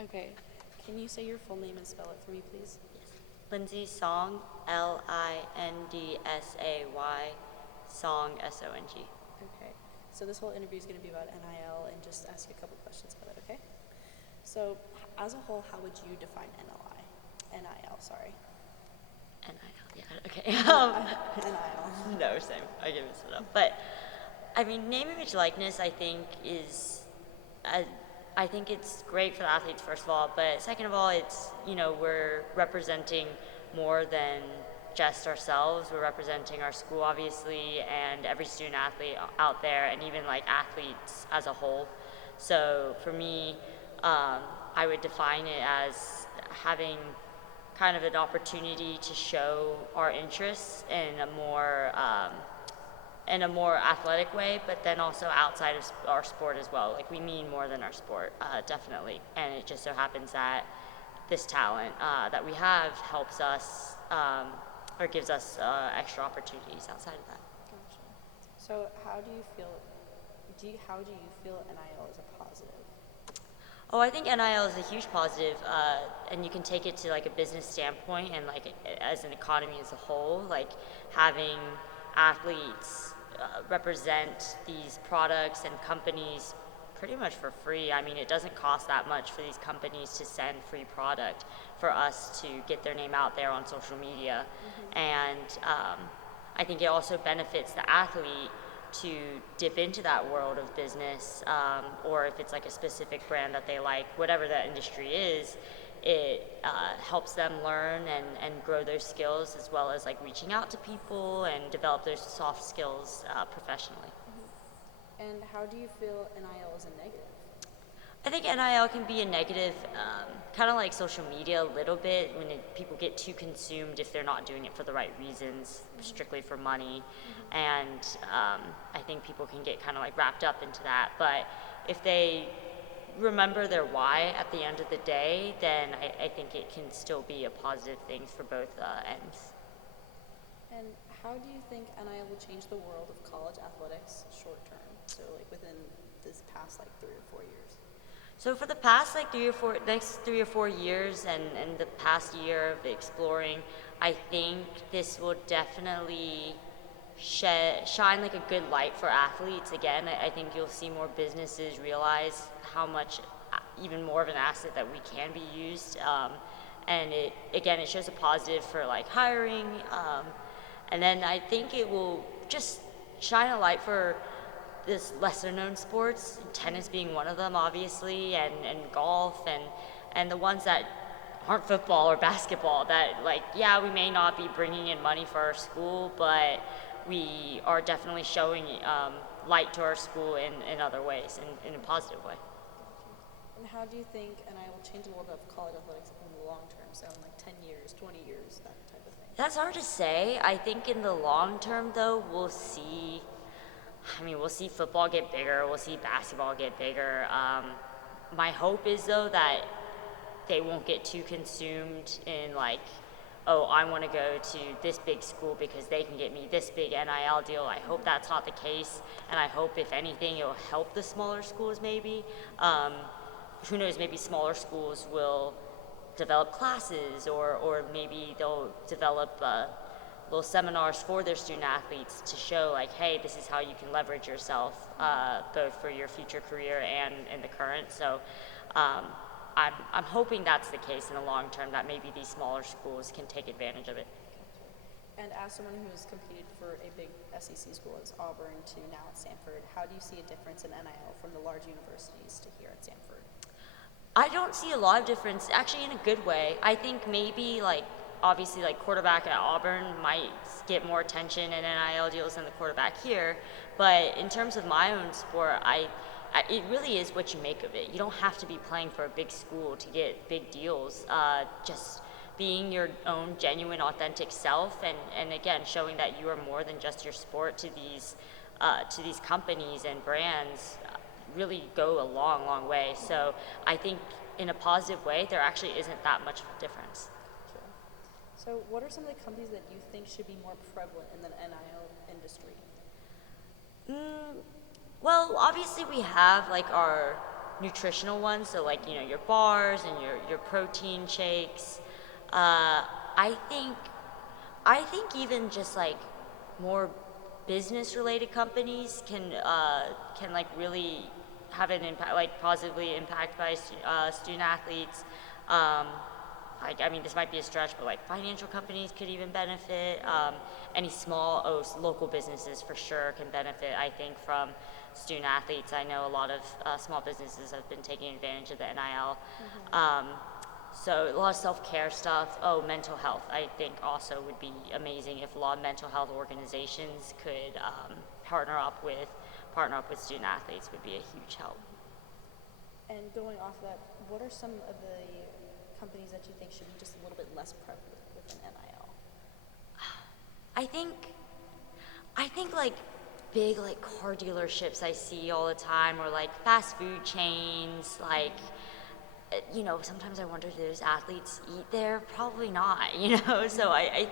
Okay. Can you say your full name and spell it for me, please? Lindsay Song, Lindsay, Song, Song. Okay. So this whole interview is going to be about NIL and just ask you a couple questions about it, okay? So as a whole, how would you define NIL, sorry. NIL, yeah, okay. NIL. No, same. I give it up. But, I mean, name, image, likeness, I think, is, I think it's great for the athletes, first of all, but second of all, it's, we're representing more than just ourselves. We're representing our school, obviously, and every student athlete out there, and even, athletes as a whole. So, for me, I would define it as having kind of an opportunity to show our interests in a more athletic way, but then also outside of our sport as well. Like, we mean more than our sport, definitely. And it just so happens that this talent that we have helps us or gives us extra opportunities outside of that. Gotcha. So how do you feel NIL is a positive? Oh, I think NIL is a huge positive, and you can take it to like a business standpoint and like as an economy as a whole, like having athletes represent these products and companies pretty much for free. I mean, it doesn't cost that much for these companies to send free product for us to get their name out there on social media. And I think it also benefits the athlete to dip into that world of business, or if it's like a specific brand that they like, whatever that industry is, it helps them learn and grow their skills, as well as like reaching out to people and develop their soft skills professionally. And how do you feel NIL is a negative? I think NIL can be a negative, kind of like social media a little bit, when people get too consumed if they're not doing it for the right reasons, strictly for money. And I think people can get kind of like wrapped up into that. But if they remember their why at the end of the day, then I think it can still be a positive thing for both ends. And how do you think NIL will change the world of college athletics short term? So like within this past like 3 or 4 years? So for the past next 3 or 4 years and the past year of exploring, I think this will definitely shine like a good light for athletes. Again, I think you'll see more businesses realize how much even more of an asset that we can be used. And it shows a positive for like hiring. And then I think it will just shine a light for this lesser known sports, tennis being one of them, obviously, and golf, and the ones that aren't football or basketball, that like, yeah, we may not be bringing in money for our school, but we are definitely showing light to our school in other ways, in a positive way. And how do you think NIL will change the world of college athletics in the long term, so in like 10 years, 20 years, that type of thing? That's hard to say. I think in the long term, though, we'll see football get bigger. We'll see basketball get bigger. My hope is, though, that they won't get too consumed in, like, oh, I want to go to this big school because they can get me this big NIL deal. I hope that's not the case, and I hope, if anything, it will help the smaller schools maybe. Who knows, maybe smaller schools will develop classes, or maybe they'll develop little seminars for their student athletes to show like, hey, this is how you can leverage yourself, both for your future career and in the current. So I'm hoping that's the case in the long term, that maybe these smaller schools can take advantage of it. And as someone who has competed for a big SEC school as Auburn to now at Stanford, how do you see a difference in NIL from the large universities to here at Stanford? I don't see a lot of difference, actually, in a good way. I think maybe obviously quarterback at Auburn might get more attention in NIL deals than the quarterback here, but in terms of my own sport, it really is what you make of it. You don't have to be playing for a big school to get big deals. Just being your own genuine, authentic self, and again, showing that you are more than just your sport to these companies and brands really go a long, long way. So I think in a positive way, there actually isn't that much of a difference. Sure. So what are some of the companies that you think should be more prevalent in the NIL industry? Well, obviously we have our nutritional ones, so like your bars and your protein shakes. I think even just like more business related companies can like really have an impact, like positively impact by student athletes. This might be a stretch, but like financial companies could even benefit. Any small local businesses for sure can benefit, I think, from student athletes. I know a lot of small businesses have been taking advantage of the NIL. So a lot of self-care stuff. Oh, mental health, I think also would be amazing if a lot of mental health organizations could partner up with student athletes. Would be a huge help. And going off that, what are some of the companies that you think should be just a little bit less prevalent within NIL? I think like big like car dealerships I see all the time, or like fast food chains, like sometimes I wonder, do those athletes eat there? Probably not, So I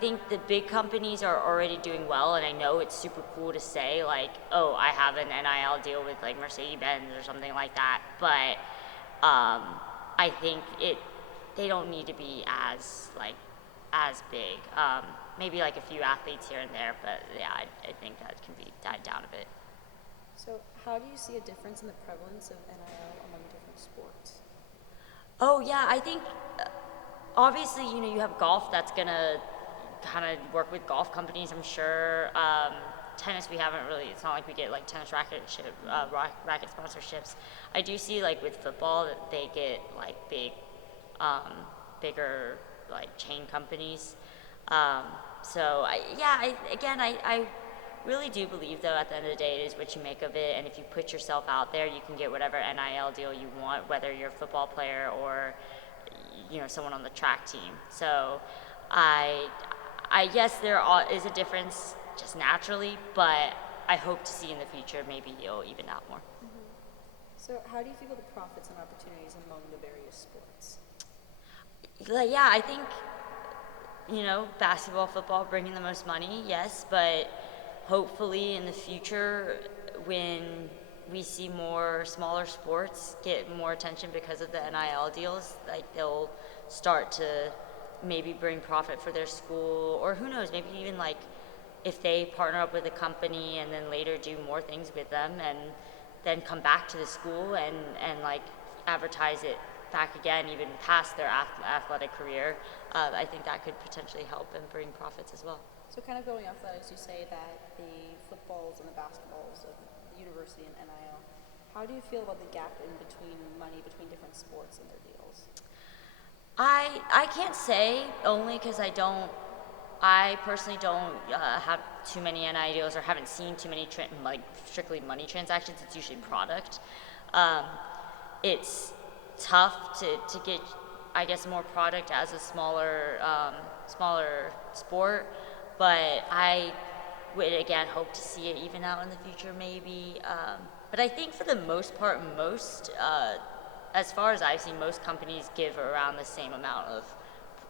think the big companies are already doing well, and I know it's super cool to say like, oh, I have an NIL deal with like Mercedes-Benz or something like that, but I think they don't need to be as big. Maybe like a few athletes here and there, but yeah, I think that can be died down a bit. So how do you see a difference in the prevalence of NIL among different sports? Oh yeah, I think obviously you have golf that's gonna kind of work with golf companies, I'm sure. Tennis, we haven't really. It's not like we get like tennis racket sponsorships. I do see like with football that they get like bigger like chain companies. So I really do believe, though, at the end of the day, it is what you make of it, and if you put yourself out there, you can get whatever NIL deal you want, whether you're a football player or someone on the track team. So I yes, there is a difference just naturally, but I hope to see in the future maybe it'll even out more. So how do you feel about the profits and opportunities among the various sports? Yeah, I think basketball, football bringing the most money, yes, but hopefully in the future, when we see more smaller sports get more attention because of the NIL deals, like they'll start to maybe bring profit for their school, or who knows, maybe even like if they partner up with a company and then later do more things with them and then come back to the school and like advertise it back again, even past their athletic career, I think that could potentially help and bring profits as well. So kind of going off that, as you say that the footballs and the basketballs of the university and NIL, how do you feel about the gap in between money between different sports and their deals? I can't say, only because I personally don't have too many NIL deals or haven't seen too many strictly money transactions. It's usually product. It's tough to get, I guess, more product as a smaller sport, but I would again hope to see it even out in the future maybe. But I think for the most part, as far as I've seen, most companies give around the same amount of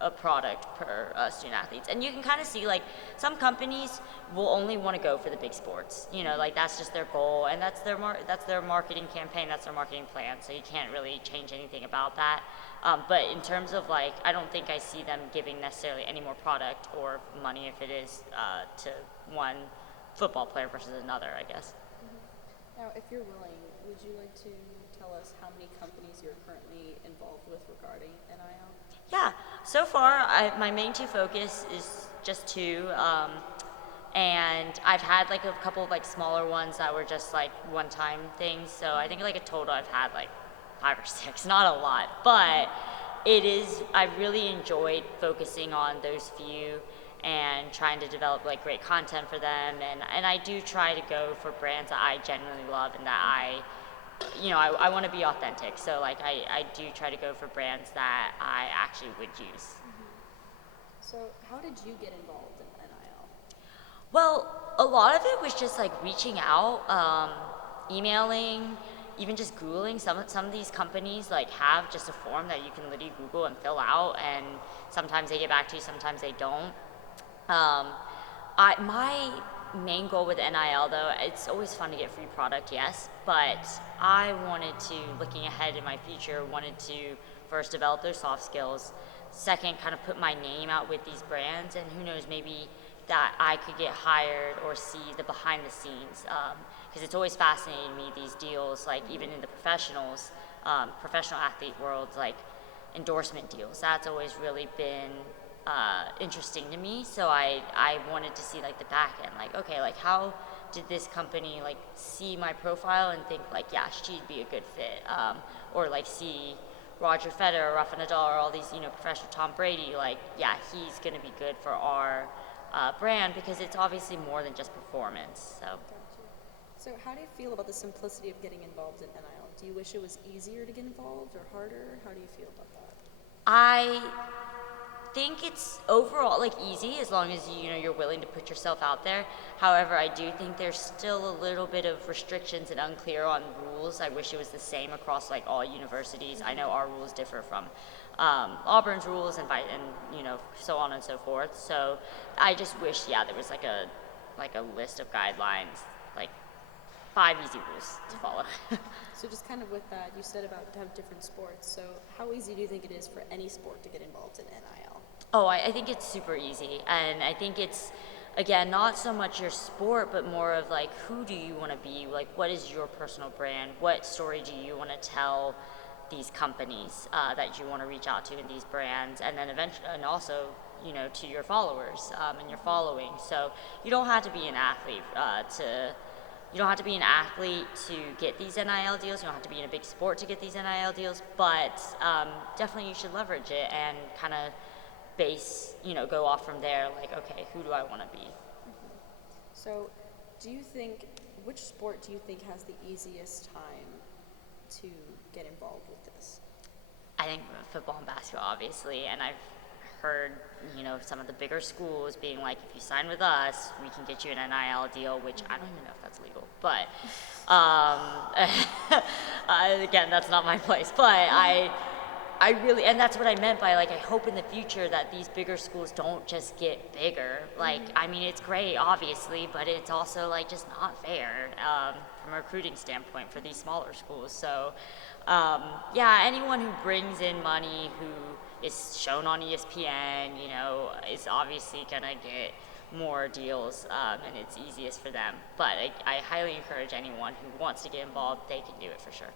a product per student athletes, and you can kind of see like some companies will only want to go for the big sports, like that's just their goal, and that's their marketing campaign, that's their marketing plan, so you can't really change anything about that. But in terms of like, I don't think I see them giving necessarily any more product or money if it is to one football player versus another, I guess. Now, if you're willing, would you like to tell us how many companies you're currently involved with regarding NIL? Yeah, so far my main two focus is just two, and I've had like a couple of like smaller ones that were just like one-time things. So I think like a total I've had like 5 or 6, not a lot, but I really enjoyed focusing on those few and trying to develop like great content for them, and I do try to go for brands that I genuinely love and that I want to be authentic, so like I do try to go for brands that I actually would use. So how did you get involved in NIL? Well, a lot of it was just like reaching out, emailing, even just Googling. Some of these companies like have just a form that you can literally Google and fill out, and sometimes they get back to you, sometimes they don't. main goal with NIL, though, it's always fun to get free product, yes, but I wanted to, looking ahead in my future, wanted to first develop those soft skills, second, kind of put my name out with these brands, and who knows, maybe that I could get hired or see the behind the scenes, because it's always fascinated me, these deals, like even in the professional athlete world, like endorsement deals. That's always really been interesting to me. So I wanted to see like the back end, like, okay, like how did this company like see my profile and think like, yeah, she'd be a good fit, or like see Roger Federer, Rafa Nadal, or all these, professional Tom Brady, like, yeah, he's going to be good for our brand, because it's obviously more than just performance. So. Gotcha. So how do you feel about the simplicity of getting involved in NIL? Do you wish it was easier to get involved or harder? How do you feel about that? I think it's overall like easy, as long as you're willing to put yourself out there. However, I do think there's still a little bit of restrictions and unclear on rules. I wish it was the same across like all universities. I know our rules differ from Auburn's rules and so on and so forth. So I just wish there was like a list of guidelines, like 5 easy rules to follow. So just kind of with that, you said about to have different sports. So how easy do you think it is for any sport to get involved in NIL? Oh, I think it's super easy. And I think it's, again, not so much your sport, but more of like, who do you want to be? Like, what is your personal brand? What story do you want to tell these companies that you want to reach out to in these brands? And then eventually, and also, to your followers and your following. So you don't have to be an athlete to get these NIL deals. You don't have to be in a big sport to get these NIL deals, but definitely you should leverage it and kind of go off from there, like, okay, who do I want to be? Mm-hmm. So which sport do you think has the easiest time to get involved with this? I think football and basketball, obviously, and I've heard, some of the bigger schools being like, if you sign with us, we can get you an NIL deal, which I don't even know if that's legal, but again, that's not my place, but I really, and that's what I meant by like, I hope in the future that these bigger schools don't just get bigger. Like, I mean, it's great, obviously, but it's also like just not fair from a recruiting standpoint for these smaller schools. So, anyone who brings in money, who is shown on ESPN, is obviously gonna get more deals, and it's easiest for them. But I highly encourage anyone who wants to get involved, they can do it for sure.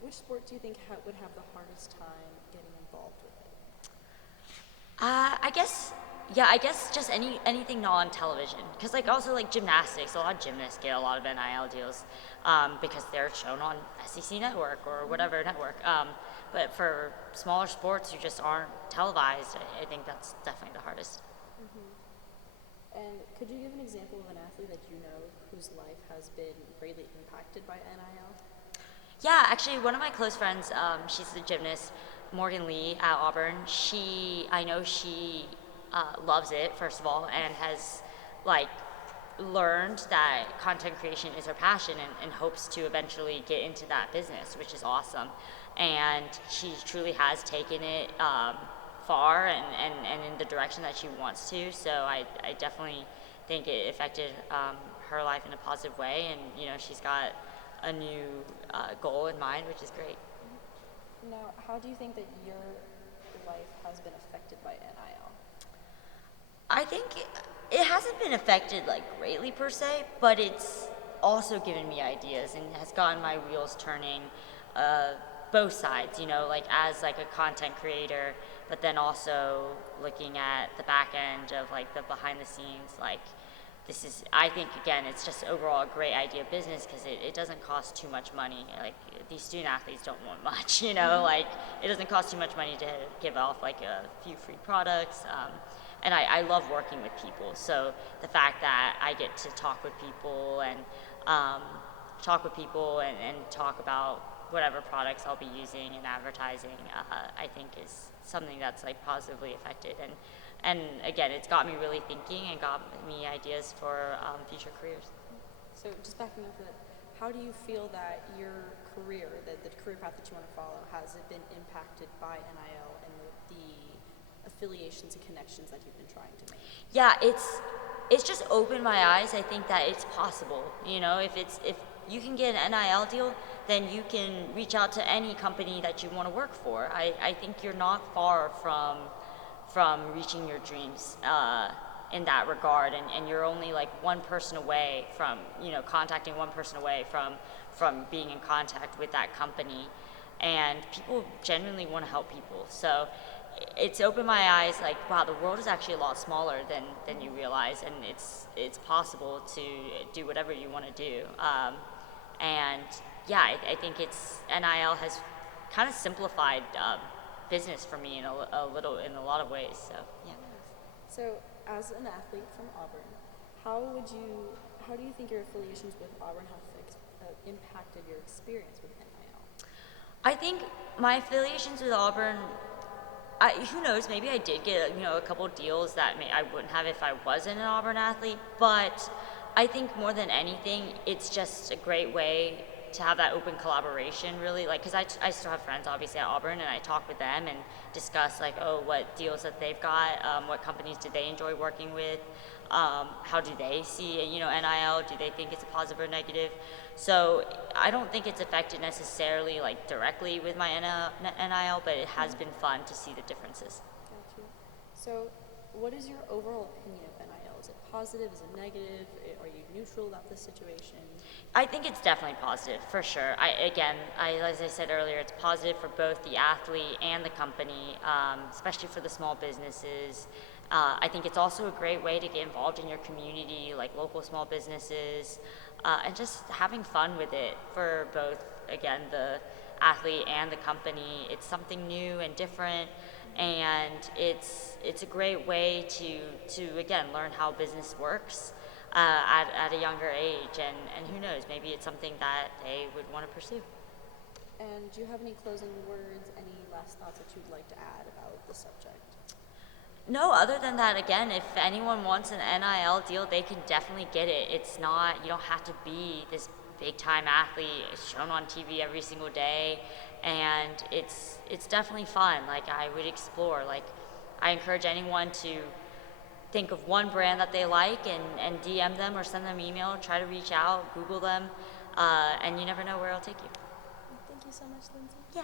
Which sport do you think would have the hardest time getting involved with it? I guess just anything non-television, because also gymnastics, a lot of gymnasts get a lot of NIL deals because they're shown on SEC Network or whatever network. But for smaller sports who just aren't televised, I think that's definitely the hardest. Mm-hmm. And could you give an example of an athlete that whose life has been greatly impacted by NIL? Yeah, actually, one of my close friends, she's a gymnast, Morgan Lee at Auburn. I know she loves it, first of all, and has learned that content creation is her passion, and hopes to eventually get into that business, which is awesome. And she truly has taken it far and in the direction that she wants to. So I definitely think it affected her life in a positive way, and she's got a new goal in mind, which is great. Now, how do you think that your life has been affected by NIL? I think it hasn't been affected greatly per se, but it's also given me ideas and has gotten my wheels turning both sides, as a content creator, but then also looking at the back end of the behind the scenes, this is, I think, again, it's just overall a great idea of business, because it doesn't cost too much money. These student athletes don't want much, it doesn't cost too much money to give off a few free products. And I love working with people. So the fact that I get to talk with people and talk about whatever products I'll be using in advertising, I think is something that's positively affected. And again, it's got me really thinking and got me ideas for future careers. So just backing up to that, how do you feel that your career, the career path that you want to follow, has it been impacted by NIL and the affiliations and connections that you've been trying to make? Yeah, it's just opened my eyes. I think that it's possible. You know, if you can get an NIL deal, then you can reach out to any company that you want to work for. I think you're not far from reaching your dreams in that regard, and you're only like one person away from, you know, contacting one person away from being in contact with that company, and people genuinely want to help people. So it's opened my eyes, like, wow, the world is actually a lot smaller than you realize, and it's possible to do whatever you want to do. And yeah, I think NIL has kind of simplified business for me in a lot of ways. So yeah. So as an athlete from Auburn, how do you think your affiliations with Auburn have impacted your experience with NIL? I think my affiliations with Auburn, who knows, maybe I did get, you know, a couple deals that I wouldn't have if I wasn't an Auburn athlete, but I think more than anything, it's just a great way to have that open collaboration, really, like, because I still have friends obviously at Auburn, and I talk with them and discuss, like, oh, what deals that they've got, what companies do they enjoy working with, how do they see, you know, NIL, do they think it's a positive or negative? So I don't think it's affected necessarily, like, directly with my NIL, but it has been fun to see the differences. Gotcha. So what is your overall opinion of NIL? Is it positive? Is it negative? Are you neutral about this situation? I think it's definitely positive, for sure. As I said earlier, it's positive for both the athlete and the company, especially for the small businesses. I think it's also a great way to get involved in your community, like local small businesses, and just having fun with it for both, again, the athlete and the company. It's something new and different, and it's a great way to again learn how business works at a younger age, and who knows, maybe it's something that they would want to pursue. And do you have any closing words, any last thoughts that you'd like to add about the subject? No, other than that, again, if anyone wants an NIL deal, they can definitely get it. It's not, you don't have to be this big time athlete shown on TV every single day, and it's definitely fun. Like, I would explore, like, I encourage anyone to think of one brand that they like and DM them or send them an email, try to reach out, Google them, and you never know where it'll take you. Thank you so much, Lindsay. Yeah.